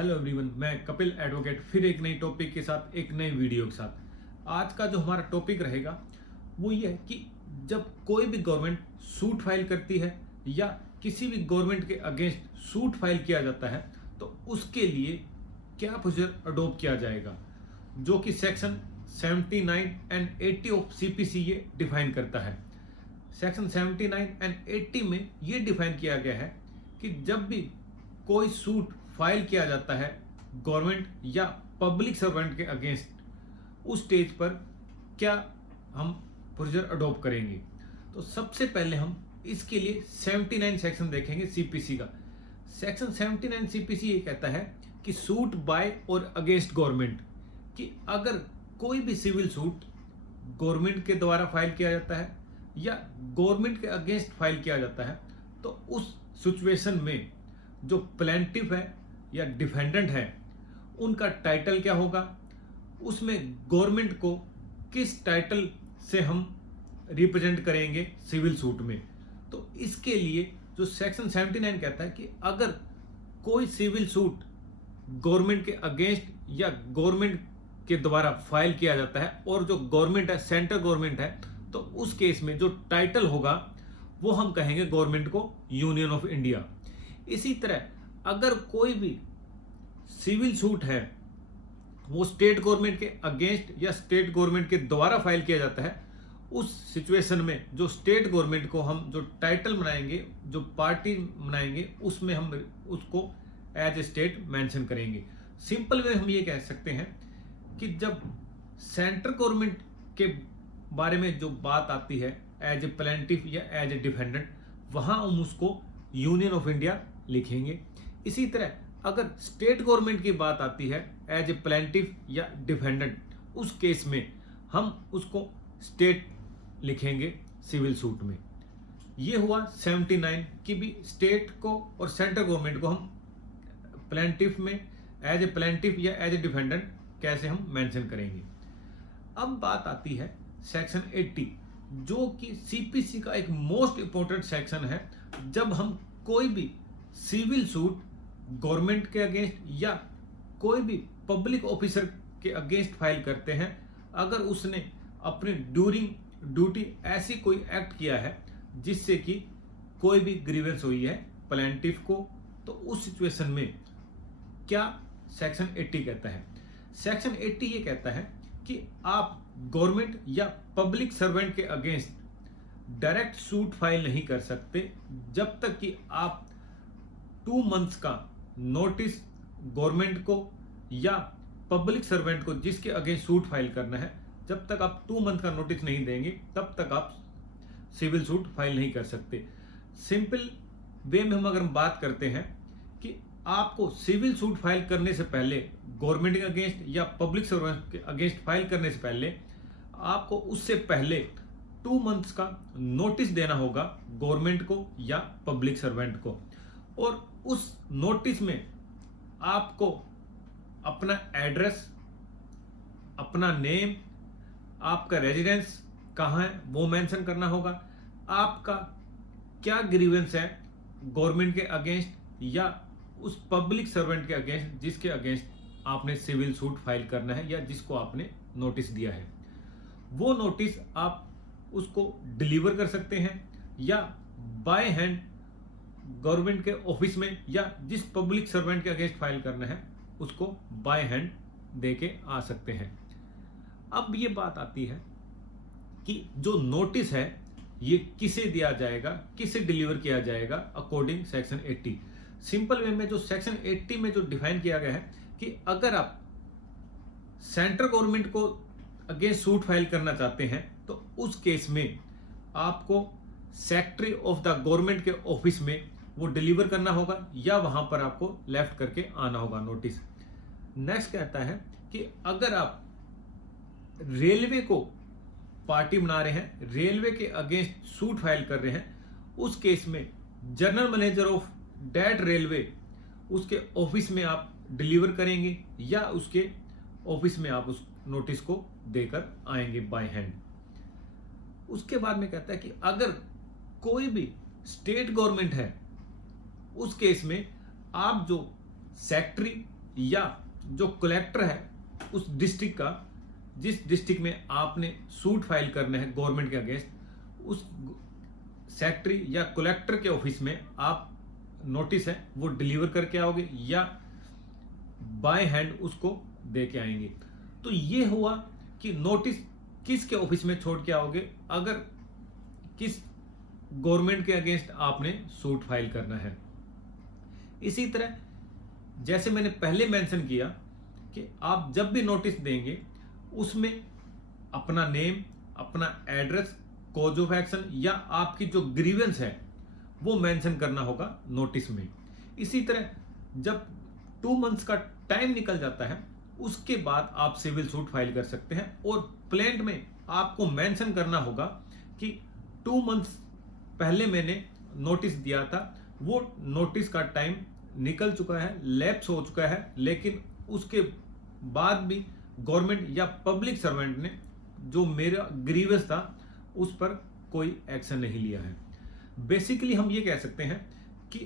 Hello everyone, मैं Kapil advocate फिर एक नई टॉपिक के साथ एक नई वीडियो के साथ। आज का जो हमारा टॉपिक रहेगा वो ये है कि जब कोई भी गवर्नमेंट सूट फाइल करती है या किसी भी गवर्नमेंट के अगेंस्ट सूट फाइल किया जाता है तो उसके लिए क्या प्रोसीजर अडॉप्ट किया जाएगा, जो कि सेक्शन 79 एंड 80 ऑफ सीपीसी ये डिफाइन करता है। सेक्शन 79 एंड 80 में ये डिफाइन किया गया है कि जब भी कोई सूट फाइल किया जाता है गवर्नमेंट या पब्लिक सर्वेंट के अगेंस्ट, उस स्टेज पर क्या हम प्रोसीजर अडॉप्ट करेंगे। तो सबसे पहले हम इसके लिए 79 सेक्शन देखेंगे सीपीसी का। सेक्शन 79 सीपीसी ये कहता है कि सूट बाय और अगेंस्ट गवर्नमेंट, कि अगर कोई भी सिविल सूट गवर्नमेंट के द्वारा फाइल किया जाता है या गवर्नमेंट के अगेंस्ट फाइल किया जाता है तो उस सिचुएशन में जो प्लेंटिफ है या डिफेंडेंट है उनका टाइटल क्या होगा, उसमें गवर्नमेंट को किस टाइटल से हम रिप्रेजेंट करेंगे सिविल सूट में। तो इसके लिए जो सेक्शन 79 कहता है कि अगर कोई सिविल सूट गवर्नमेंट के अगेंस्ट या गवर्नमेंट के द्वारा फाइल किया जाता है और जो गवर्नमेंट है सेंट्रल गवर्नमेंट है, तो उस केस में जो टाइटल होगा वो हम कहेंगे गवर्नमेंट को यूनियन ऑफ इंडिया। इसी तरह अगर कोई भी सिविल सूट है वो स्टेट गवर्नमेंट के अगेंस्ट या स्टेट गवर्नमेंट के द्वारा फाइल किया जाता है, उस सिचुएशन में जो स्टेट गवर्नमेंट को हम जो टाइटल बनाएंगे, जो पार्टी बनाएंगे, उसमें हम उसको एज ए स्टेट मेंशन करेंगे। सिंपल वे हम ये कह सकते हैं कि जब सेंट्रल गवर्नमेंट के बारे में जो बात आती है एज ए प्लेंटिफ या एज ए डिफेंडेंट, वहां हम उसको यूनियन ऑफ इंडिया लिखेंगे। इसी तरह अगर स्टेट गवर्नमेंट की बात आती है एज ए प्लेंटिफ या डिफेंडेंट, उस केस में हम उसको स्टेट लिखेंगे सिविल सूट में। ये हुआ 79 कि भी स्टेट को और सेंट्रल गवर्नमेंट को हम प्लेंटिफ में एज ए प्लेंटिफ या एज ए डिफेंडेंट कैसे हम मेंशन करेंगे। अब बात आती है सेक्शन 80, जो कि सीपीसी का एक मोस्ट इंपॉर्टेंट सेक्शन है। जब हम कोई भी सिविल सूट गवर्नमेंट के अगेंस्ट या कोई भी पब्लिक ऑफिसर के अगेंस्ट फाइल करते हैं, अगर उसने अपने ड्यूरिंग ड्यूटी ऐसी कोई एक्ट किया है जिससे कि कोई भी ग्रीवेंस हुई है प्लेंटिफ को, तो उस सिचुएशन में क्या सेक्शन 80 कहता है। सेक्शन 80 ये कहता है कि आप गवर्नमेंट या पब्लिक सर्वेंट के अगेंस्ट डायरेक्ट सूट फाइल नहीं कर सकते जब तक कि आप 2 मंथ्स का नोटिस गवर्नमेंट को या पब्लिक सर्वेंट को जिसके अगेंस्ट सूट फाइल करना है, जब तक आप 2 मंथ का नोटिस नहीं देंगे तब तक आप सिविल सूट फाइल नहीं कर सकते। सिंपल वे में हम अगर बात करते हैं कि आपको सिविल सूट फाइल करने से पहले गवर्नमेंट के अगेंस्ट या पब्लिक सर्वेंट के अगेंस्ट फाइल करने से पहले आपको उससे पहले 2 मंथ्स का नोटिस देना होगा गवर्नमेंट को या पब्लिक सर्वेंट को, और उस नोटिस में आपको अपना एड्रेस, अपना नेम, आपका रेजिडेंस कहाँ है वो मेंशन करना होगा, आपका क्या ग्रीवेंस है गवर्नमेंट के अगेंस्ट या उस पब्लिक सर्वेंट के अगेंस्ट जिसके अगेंस्ट आपने सिविल सूट फाइल करना है या जिसको आपने नोटिस दिया है। वो नोटिस आप उसको डिलीवर कर सकते हैं या बाय हैंड गवर्नमेंट के ऑफिस में या जिस पब्लिक सर्वेंट के अगेंस्ट फाइल करना है उसको बाय हैंड दे के आ सकते हैं। अब ये बात आती है कि जो नोटिस है ये किसे दिया जाएगा, किसे डिलीवर किया जाएगा अकॉर्डिंग सेक्शन 80। सिंपल वे में जो सेक्शन 80 में जो डिफाइन किया गया है कि अगर आप सेंट्रल गवर्नमेंट को अगेंस्ट सूट फाइल करना चाहते हैं तो उस केस में आपको सेक्रेटरी ऑफ द गवर्नमेंट के ऑफिस में वो डिलीवर करना होगा या वहां पर आपको लेफ्ट करके आना होगा नोटिस। नेक्स्ट कहता है कि अगर आप रेलवे को पार्टी बना रहे हैं, रेलवे के अगेंस्ट सूट फाइल कर रहे हैं, उस केस में general manager of that railway उसके ऑफिस में आप डिलीवर करेंगे या उसके ऑफिस में आप उस नोटिस को देकर आएंगे बाय हैंड। उसके बाद में कहता है कि अगर कोई भी स्टेट गवर्नमेंट है, उस केस में आप जो सेक्रेटरी या जो कलेक्टर है उस डिस्ट्रिक्ट का, जिस डिस्ट्रिक्ट में आपने सूट फाइल करना है गवर्नमेंट के अगेंस्ट, उस सेक्रेटरी या कलेक्टर के ऑफिस में आप नोटिस है वो डिलीवर करके आओगे या बाय हैंड उसको दे के आएंगे। तो ये हुआ कि नोटिस किसके ऑफिस में छोड़ के आओगे अगर किस गवर्नमेंट के अगेंस्ट आपने सूट फाइल करना है। इसी तरह जैसे मैंने पहले मेंशन किया कि आप जब भी नोटिस देंगे उसमें अपना नेम, अपना एड्रेस, कॉज ऑफ एक्शन या आपकी जो ग्रीवेंस है वो मेंशन करना होगा नोटिस में। इसी तरह जब 2 मंथ्स का टाइम निकल जाता है उसके बाद आप सिविल सूट फाइल कर सकते हैं और प्लेंट में आपको मेंशन करना होगा कि 2 मंथ्स पहले मैंने नोटिस दिया था, वो नोटिस का टाइम निकल चुका है, लैप्स हो चुका है, लेकिन उसके बाद भी गवर्नमेंट या पब्लिक सर्वेंट ने जो मेरा ग्रीवेंस था उस पर कोई एक्शन नहीं लिया है। बेसिकली हम ये कह सकते हैं कि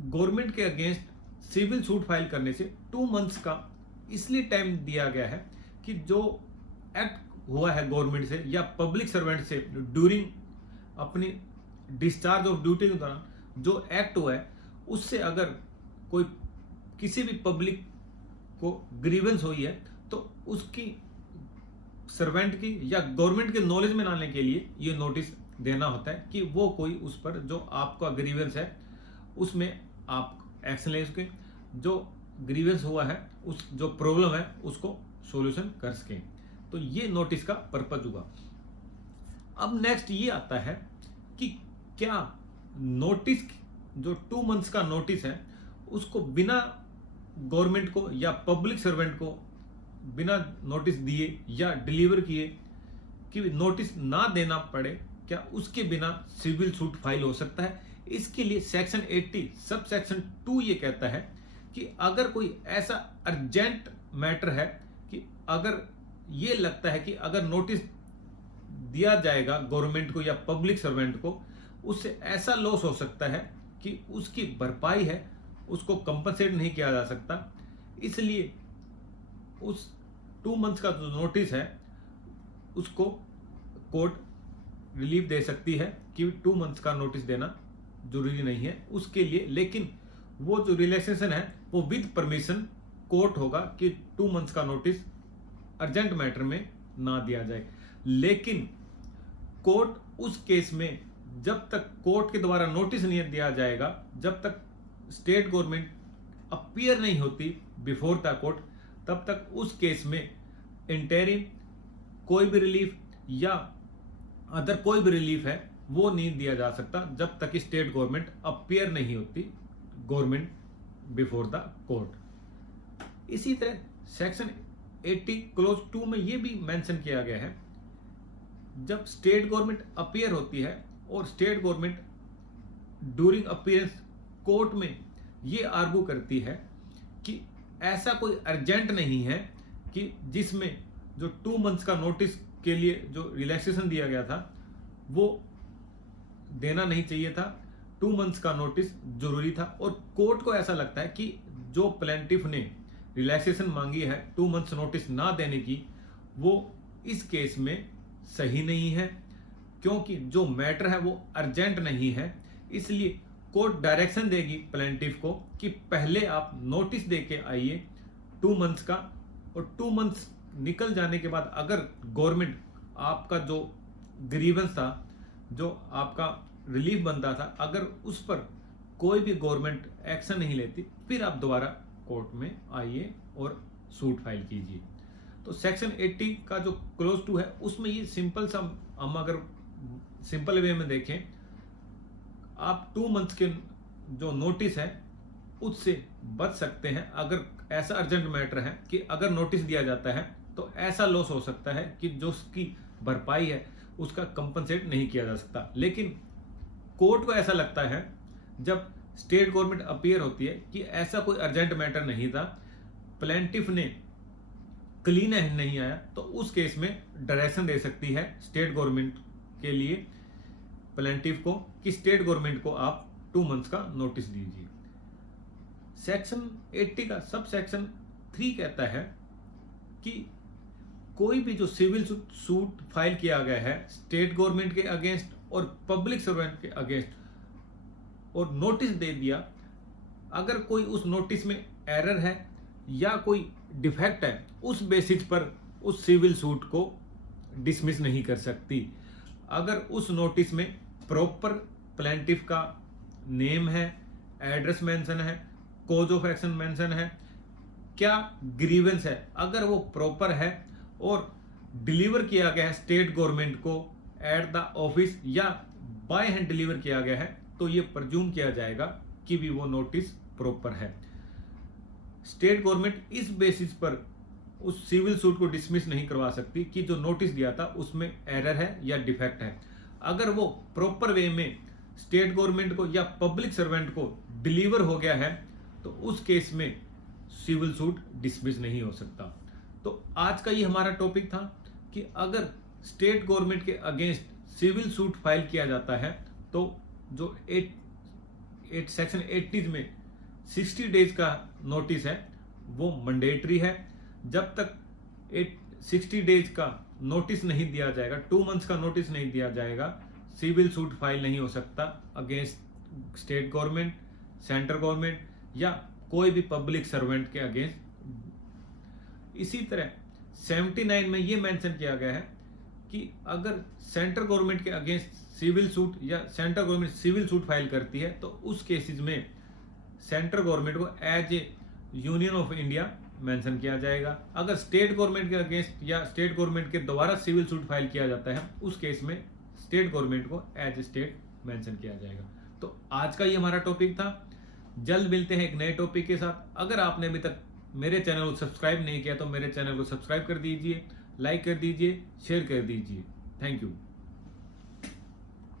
गवर्नमेंट के अगेंस्ट सिविल सूट फाइल करने से 2 मंथ्स का इसलिए टाइम दिया गया है कि जो एक्ट हुआ है गवर्नमेंट से या पब्लिक सर्वेंट से ड्यूरिंग अपनी डिस्चार्ज ऑफ ड्यूटी के दौरान जो एक्ट हुआ है उससे अगर कोई किसी भी पब्लिक को ग्रीवेंस हुई है तो उसकी सर्वेंट की या गवर्नमेंट के नॉलेज में लाने के लिए ये नोटिस देना होता है कि वो कोई उस पर जो आपका ग्रीवेंस है उसमें आप एक्शन ले सके, जो ग्रीवेंस हुआ है उस जो प्रॉब्लम है उसको सॉल्यूशन कर सके। तो ये नोटिस का पर्पज हुआ। अब नेक्स्ट ये आता है कि क्या नोटिस जो 2 मंथ्स का नोटिस है उसको बिना गवर्नमेंट को या पब्लिक सर्वेंट को बिना नोटिस दिए या डिलीवर किए कि नोटिस ना देना पड़े, क्या उसके बिना सिविल सूट फाइल हो सकता है? इसके लिए सेक्शन 80 सब सेक्शन 2 ये कहता है कि अगर कोई ऐसा अर्जेंट मैटर है कि अगर ये लगता है कि अगर नोटिस दिया जाएगा गवर्नमेंट को या पब्लिक सर्वेंट को, उससे ऐसा लॉस हो सकता है कि उसकी भरपाई है उसको कंपनसेट नहीं किया जा सकता, इसलिए उस 2 मंथ्स का जो नोटिस है उसको कोर्ट रिलीफ दे सकती है कि 2 मंथ्स का नोटिस देना जरूरी नहीं है उसके लिए, लेकिन वो जो रिलैक्सेशन है वो विद परमिशन कोर्ट होगा कि 2 मंथ्स का नोटिस अर्जेंट मैटर में ना दिया जाए। लेकिन कोर्ट उस केस में जब तक कोर्ट के द्वारा नोटिस नहीं दिया जाएगा, जब तक स्टेट गवर्नमेंट अपीयर नहीं होती बिफोर द कोर्ट, तब तक उस केस में इंटरिम कोई भी रिलीफ या अदर कोई भी रिलीफ है वो नहीं दिया जा सकता जब तक स्टेट गवर्नमेंट अपीयर नहीं होती गवर्नमेंट बिफोर द कोर्ट। इसी तरह सेक्शन 80 क्लोज 2 में ये भी मेंशन किया गया है, जब स्टेट गवर्नमेंट अपीयर होती है और state government during appearance court में ये आर्गू करती है कि ऐसा कोई अर्जेंट नहीं है कि जिसमें जो 2 मंथ्स का नोटिस के लिए जो रिलैक्सेशन दिया गया था वो देना नहीं चाहिए था, 2 मंथ्स का नोटिस जरूरी था, और कोर्ट को ऐसा लगता है कि जो प्लेंटिफ ने रिलैक्सेशन मांगी है 2 मंथ्स नोटिस ना देने की, वो इस केस में सही नहीं है क्योंकि जो मैटर है वो अर्जेंट नहीं है। इसलिए कोर्ट डायरेक्शन देगी प्लेंटिफ को कि पहले आप नोटिस दे के आइए 2 मंथ्स का, और 2 मंथ्स निकल जाने के बाद अगर गवर्नमेंट आपका जो ग्रीवेंस था, जो आपका रिलीफ बनता था, अगर उस पर कोई भी गवर्नमेंट एक्शन नहीं लेती, फिर आप दोबारा कोर्ट में आइए और सूट फाइल कीजिए। तो सेक्शन 80 का जो क्लोज 2 है उसमें ये सिंपल सा, हम अगर सिंपल वे में देखें, आप 2 मंथ्स के जो नोटिस है उससे बच सकते हैं अगर ऐसा अर्जेंट मैटर है कि अगर नोटिस दिया जाता है तो ऐसा लॉस हो सकता है कि जो उसकी भरपाई है उसका कंपनसेट नहीं किया जा सकता। लेकिन कोर्ट को ऐसा लगता है जब स्टेट गवर्नमेंट अपीयर होती है कि ऐसा कोई अर्जेंट मैटर नहीं था, प्लेंटिफ ने क्लीन हैंड नहीं आया, तो उस केस में डायरेक्शन दे सकती है स्टेट गवर्नमेंट के लिए प्लेंटिफ को कि स्टेट गवर्नमेंट को आप 2 मंथ्स का नोटिस दीजिए। सेक्शन 80 का सब सेक्शन 3 कहता है कि कोई भी जो सिविल सूट फाइल किया गया है स्टेट गवर्नमेंट के अगेंस्ट और पब्लिक सर्वेंट के अगेंस्ट और नोटिस दे दिया, अगर कोई उस नोटिस में एरर है या कोई डिफेक्ट है, उस बेसिस पर उस सिविल सूट को डिसमिस नहीं कर सकती। अगर उस नोटिस में प्रॉपर प्लेंटिफ का नेम है, एड्रेस मेंशन है, कॉज ऑफ एक्शन मेंशन है, क्या ग्रीवेंस है, अगर वो प्रॉपर है और डिलीवर किया गया है स्टेट गवर्नमेंट को एट द ऑफिस या बाय हैंड डिलीवर किया गया है, तो ये प्रज्यूम किया जाएगा कि भी वो नोटिस प्रॉपर है। स्टेट गवर्नमेंट इस बेसिस पर उस सिविल सूट को डिसमिस नहीं करवा सकती कि जो नोटिस दिया था उसमें एरर है या डिफेक्ट है। अगर वो प्रॉपर वे में स्टेट गवर्नमेंट को या पब्लिक सर्वेंट को डिलीवर हो गया है तो उस केस में सिविल सूट डिसमिस नहीं हो सकता। तो आज का ये हमारा टॉपिक था कि अगर स्टेट गवर्नमेंट के अगेंस्ट सिविल सूट फाइल किया जाता है तो जो सेक्शन 80 में 60 डेज का नोटिस है वो मैंडेटरी है। जब तक 60 डेज का नोटिस नहीं दिया जाएगा, 2 मंथ्स का नोटिस नहीं दिया जाएगा, सिविल सूट फाइल नहीं हो सकता against state government, central government या कोई भी पब्लिक सर्वेंट के अगेंस्ट। इसी तरह 79 में ये मेंशन किया गया है कि अगर सेंट्रल गवर्नमेंट के अगेंस्ट सिविल सूट या central government civil suit file करती है तो उस केसेस में सेंट्रल गवर्नमेंट को as a Union of India mention किया जाएगा। अगर स्टेट गवर्नमेंट के अगेंस्ट या स्टेट गवर्नमेंट के द्वारा सिविल सूट फाइल किया जाता है उस केस में स्टेट गवर्नमेंट को एज ए स्टेट मेंशन किया जाएगा। तो आज का ये हमारा टॉपिक था। जल्द मिलते हैं एक नए टॉपिक के साथ। अगर आपने अभी तक मेरे चैनल को सब्सक्राइब नहीं किया तो मेरे चैनल को सब्सक्राइब कर दीजिए, लाइक कर दीजिए, शेयर कर दीजिए। Thank you.